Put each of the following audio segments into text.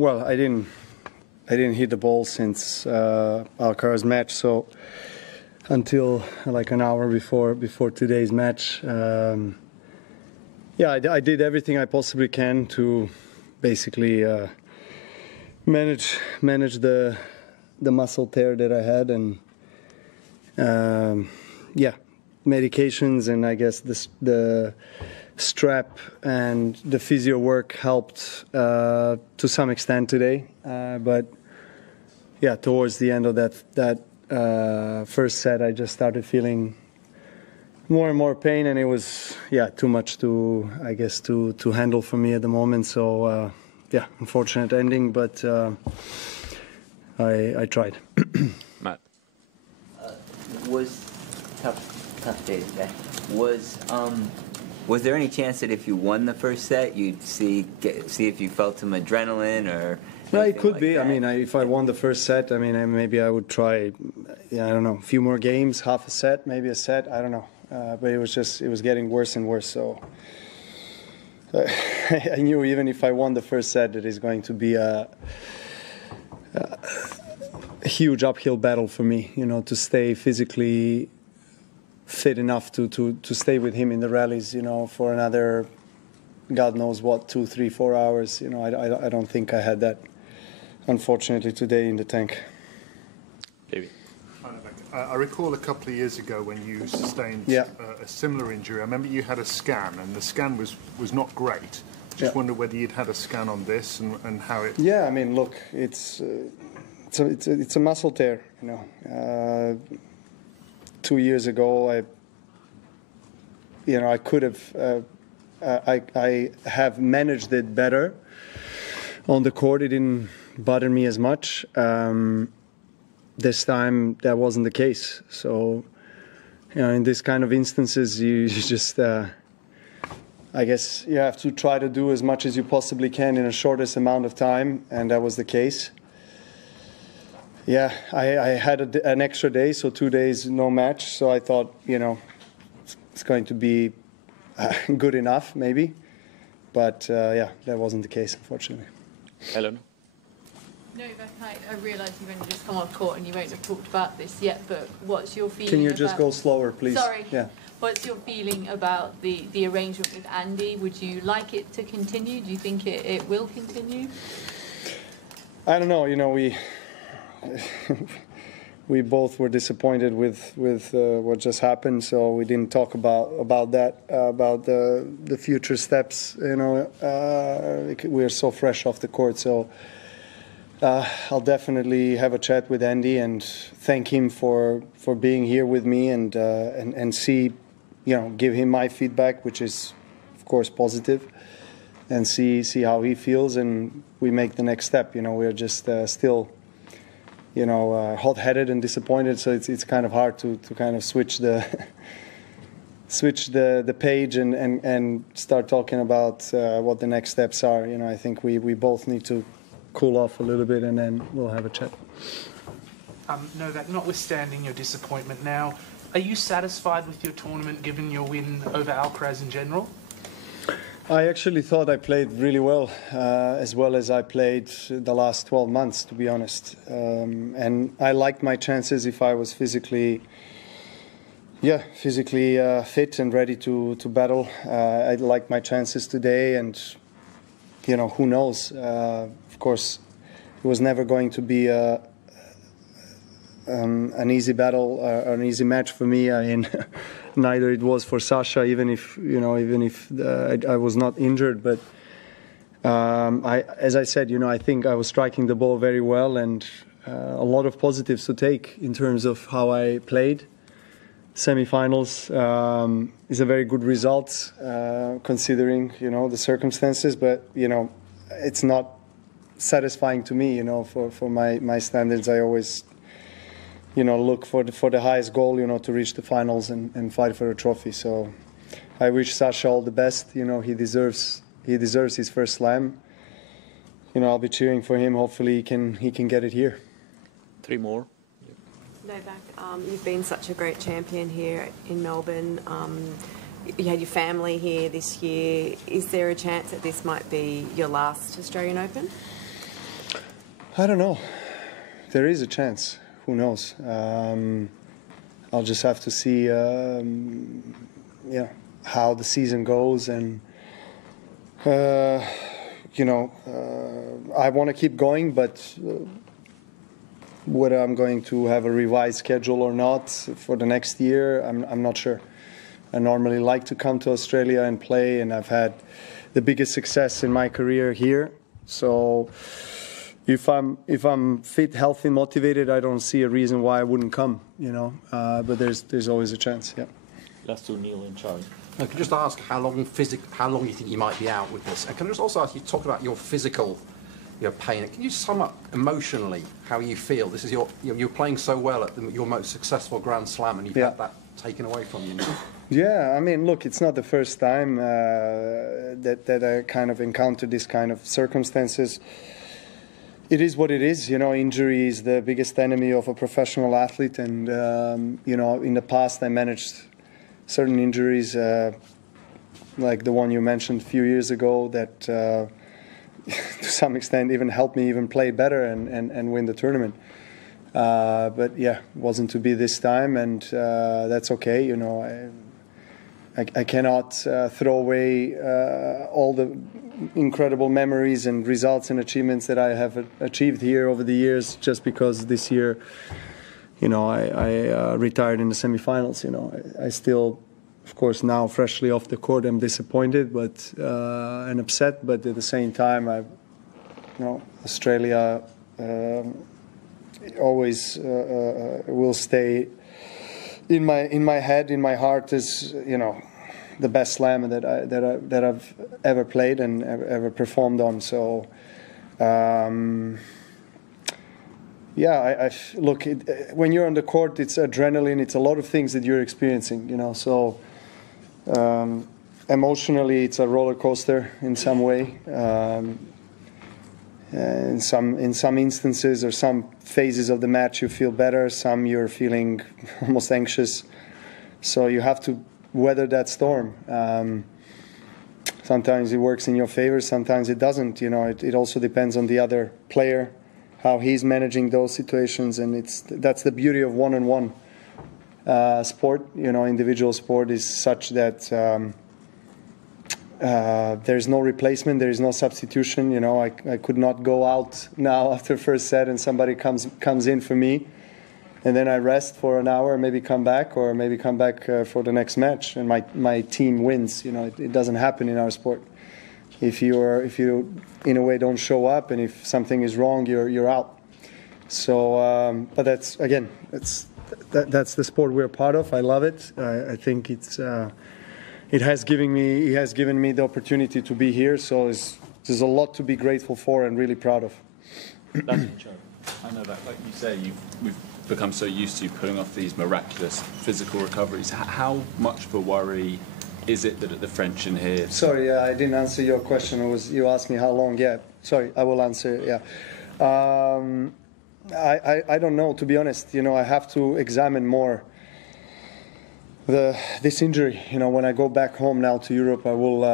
Well, I didn't hit the ball since Alcaraz match, so until like an hour before today's match. Yeah, I did everything I possibly can to basically manage the muscle tear that I had, and yeah, medications and I guess the strap and the physio work helped to some extent today, but yeah, towards the end of that first set, I just started feeling more and more pain, and it was too much to handle for me at the moment. So yeah, unfortunate ending, but I tried. Matt, was tough day today. Was there any chance that if you won the first set, you'd see if you felt some adrenaline or? Well, it could like be. That? I mean, if I won the first set, I mean, maybe I would try. I don't know, a few more games, half a set, maybe a set. I don't know, but it was getting worse and worse. So I knew even if I won the first set, that is going to be a huge uphill battle for me. You know, to stay physically fit enough to stay with him in the rallies. You know, for another, God knows what, 2, 3, 4 hours. You know, I don't think I had that, unfortunately, today in the tank. David. I recall a couple of years ago when you sustained a similar injury. I remember you had a scan, and the scan was not great. Just wonder whether you'd had a scan on this and how it. Yeah, I mean, look, it's a muscle tear. You know, 2 years ago, I could have. I have managed it better on the court. It didn't bother me as much. This time that wasn't the case. So, you know, in this kind of instances, you just, I guess, you have to try to do as much as you possibly can in the shortest amount of time, and that was the case. Yeah, I had an extra day, so 2 days no match. So I thought, you know, it's going to be good enough, maybe. But yeah, that wasn't the case, unfortunately. Ellen. Novak, I realise you've only just come on court and you won't have talked about this yet, but what's your feeling? Can you just go slower, please? Sorry. Yeah. What's your feeling about the arrangement with Andy? Would you like it to continue? Do you think it will continue? I don't know. You know, we both were disappointed with what just happened, so we didn't talk about that, about the future steps. You know, we're so fresh off the court, so I'll definitely have a chat with Andy and thank him for being here with me and see, you know, give him my feedback, which is of course positive, and see how he feels, and we make the next step. You know, we're just still, you know, hot-headed and disappointed, so it's kind of hard to kind of switch the page and start talking about what the next steps are. You know, I think we both need to cool off a little bit, and then we'll have a chat. Novak, notwithstanding your disappointment now, are you satisfied with your tournament given your win over Alcaraz in general? I actually thought I played really well as I played the last 12 months, to be honest. And I liked my chances if I was physically fit and ready to battle. I liked my chances today, and, you know, who knows? Of course, it was never going to be an easy battle or an easy match for me. I mean, neither it was for Sasha, even if I was not injured. But as I said, you know, I think I was striking the ball very well, and a lot of positives to take in terms of how I played. Semifinals is a very good result considering, you know, the circumstances, but, you know, it's not satisfying to me, you know, for my standards. I always, you know, look for the highest goal, you know, to reach the finals and fight for a trophy. So I wish Sasha all the best. You know, he deserves his first slam. You know, I'll be cheering for him. Hopefully he can get it here. 3 more. Novak, you've been such a great champion here in Melbourne. You had your family here this year. Is there a chance that this might be your last Australian Open? I don't know. There is a chance. Who knows? I'll just have to see, how the season goes, and I want to keep going, but whether I'm going to have a revised schedule or not for the next year, I'm not sure. I normally like to come to Australia and play, and I've had the biggest success in my career here. So if I'm fit, healthy, motivated, I don't see a reason why I wouldn't come. But there's always a chance. Yeah. Last two, Neil and Charlie. I could just ask how long you think you might be out with this, and can I just also ask you to talk about your physical, pain? Can you sum up emotionally how you feel? This is you're playing so well at your most successful Grand Slam, and you've had that taken away from you now. Yeah, I mean, look, it's not the first time that I kind of encountered this kind of circumstances. It is what it is. Injury is the biggest enemy of a professional athlete, and in the past I managed certain injuries, like the one you mentioned a few years ago, that to some extent even helped me even play better and win the tournament. But yeah, it wasn't to be this time, and that's okay. I cannot throw away all the incredible memories and results and achievements that I have achieved here over the years just because this year, I retired in the semifinals. I still, of course, now freshly off the court, I'm disappointed and upset. But at the same time, Australia always will stay in my head, in my heart, as the best slam that I've ever played and ever performed on. So. Look, when you're on the court, it's adrenaline. It's a lot of things that you're experiencing, So emotionally, it's a roller coaster in some way. In some instances or some phases of the match, you feel better. Some you're feeling almost anxious. So you have to weather that storm. Sometimes it works in your favor. Sometimes it doesn't. It also depends on the other player, how he's managing those situations, and that's the beauty of one-on-one sport. Individual sport is such that there's no replacement, there is no substitution. I could not go out now after first set and somebody comes in for me, and then I rest for an hour, maybe come back, or maybe come back for the next match, and my team wins. It doesn't happen in our sport. If you in a way don't show up, and if something is wrong, you're out. So, but that's the sport we're part of. I love it. I think it has given me the opportunity to be here. So there's a lot to be grateful for and really proud of. That's I know that, like you say, we've become so used to putting off these miraculous physical recoveries. How much of a worry is it that at the French in here? Sorry, I didn't answer your question. You asked me how long. Yeah, sorry, I will answer. Yeah, I don't know, to be honest. I have to examine more this injury. When I go back home now to Europe, I will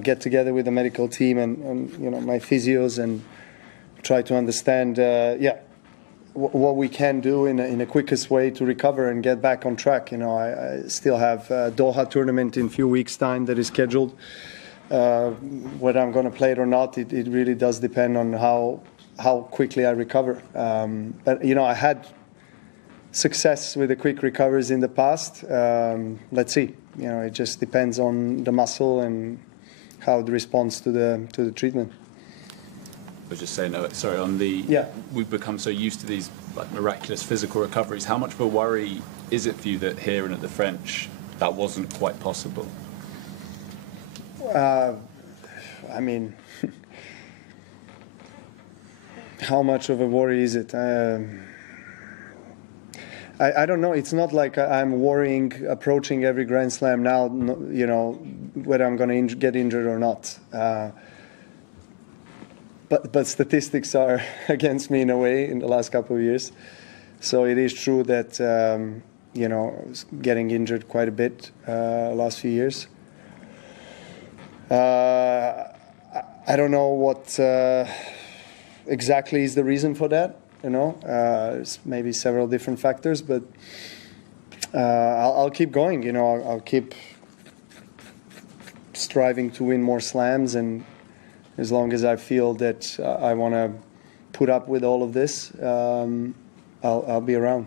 get together with the medical team and my physios and try to understand what we can do in the quickest way to recover and get back on track. I still have a Doha tournament in a few weeks' time that is scheduled. Whether I'm going to play it or not, it really does depend on how quickly I recover. But I had success with the quick recoveries in the past. Let's see. It just depends on the muscle and how it responds to the treatment. I was just saying, sorry, we've become so used to these miraculous physical recoveries. How much of a worry is it for you that here and at the French that wasn't quite possible? I mean, how much of a worry is it? I don't know. It's not like I'm worrying, approaching every Grand Slam now, whether I'm going to get injured or not. But statistics are against me in a way in the last couple of years. So it is true that, I was getting injured quite a bit last few years. I don't know exactly is the reason for that. You know, there's maybe several different factors, but I'll keep going. You know, I'll keep striving to win more slams, and as long as I feel that I want to put up with all of this, I'll be around.